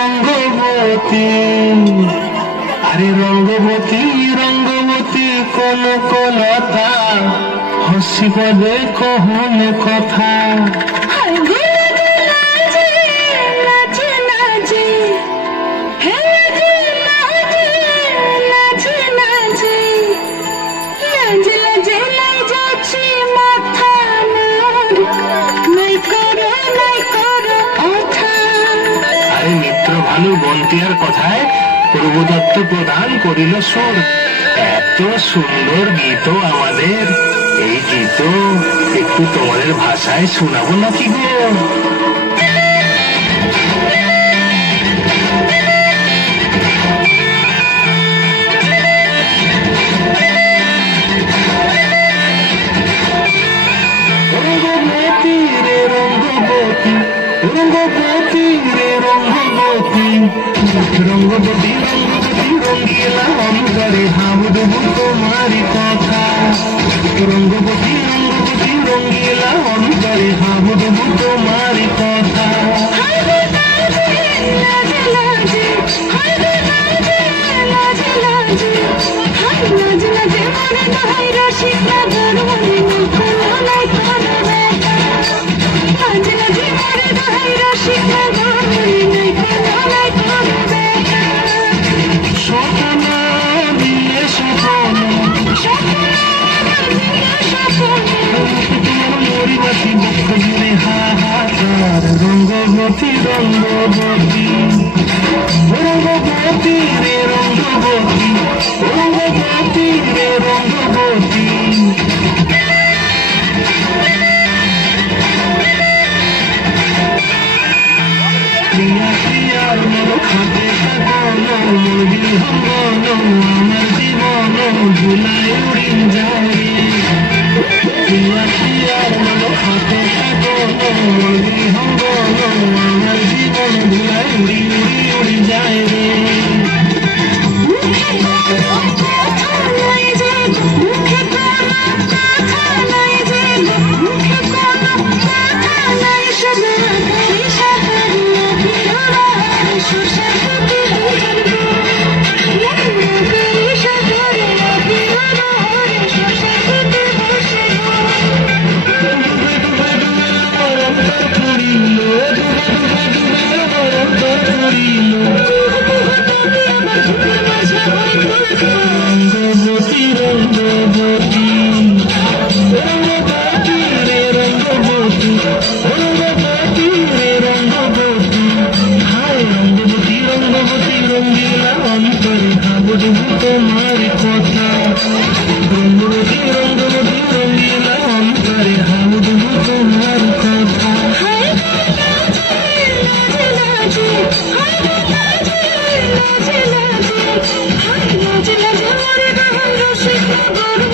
রঙ্গবতী, আরে রঙ্গবতী রঙ্গবতী কোন কোনতা হসি পদে কহন কথা। আরে মিত্র ভানু বন্তিয়ার কথায় প্রভুদত্ত প্রদান করিল সুর। এত সুন্দর গীত আমাদের, এই গীত একটু তোমাদের ভাষায় শোনাবো নাকি গো? রঙ্গবতী রে রঙ্গবতী, রঙ্গবতী রে রঙ্গবতী, রঙ্গবতী রঙ্গবতী রঙ্গিলা অন্তরে হাবুডুবু তোমারি কথা। রঙ্গবতী রঙ্গবতী রঙ্গিলা অন্তরে হাবুডুবু তোমারি কথা। রঙ্গবতী রঙ্গবতী, রঙ্গবতী রে রঙ্গবতী, রঙ্গবতী রে রঙ্গবতী। প্রিয়া প্রিয়ার মন খাতে থাকন মুরগি হঙ্গন আমার জীবন ভুলায় উড়ি যায়। প্রিয়া প্রিয়ার মন খাতে থাকন মুরগি হঙ্গন আমার জীবন ভুলায় উড়ি উড়ি উড়ি যায় রে। রঙ্গবতী রঙ্গবতী, রঙ্গবতী রে রঙ্গবতী, রঙ্গবতী রে রঙ্গবতী। হায় রঙ্গবতী রঙ্গবতী রঙ্গিলা অন্তরে হাবুডুবু তোমার কথা। রঙ্গবতী রঙ্গবতী রঙ্গিলা অন্তরে হাবুডুবু তোমার কথা। Let's go.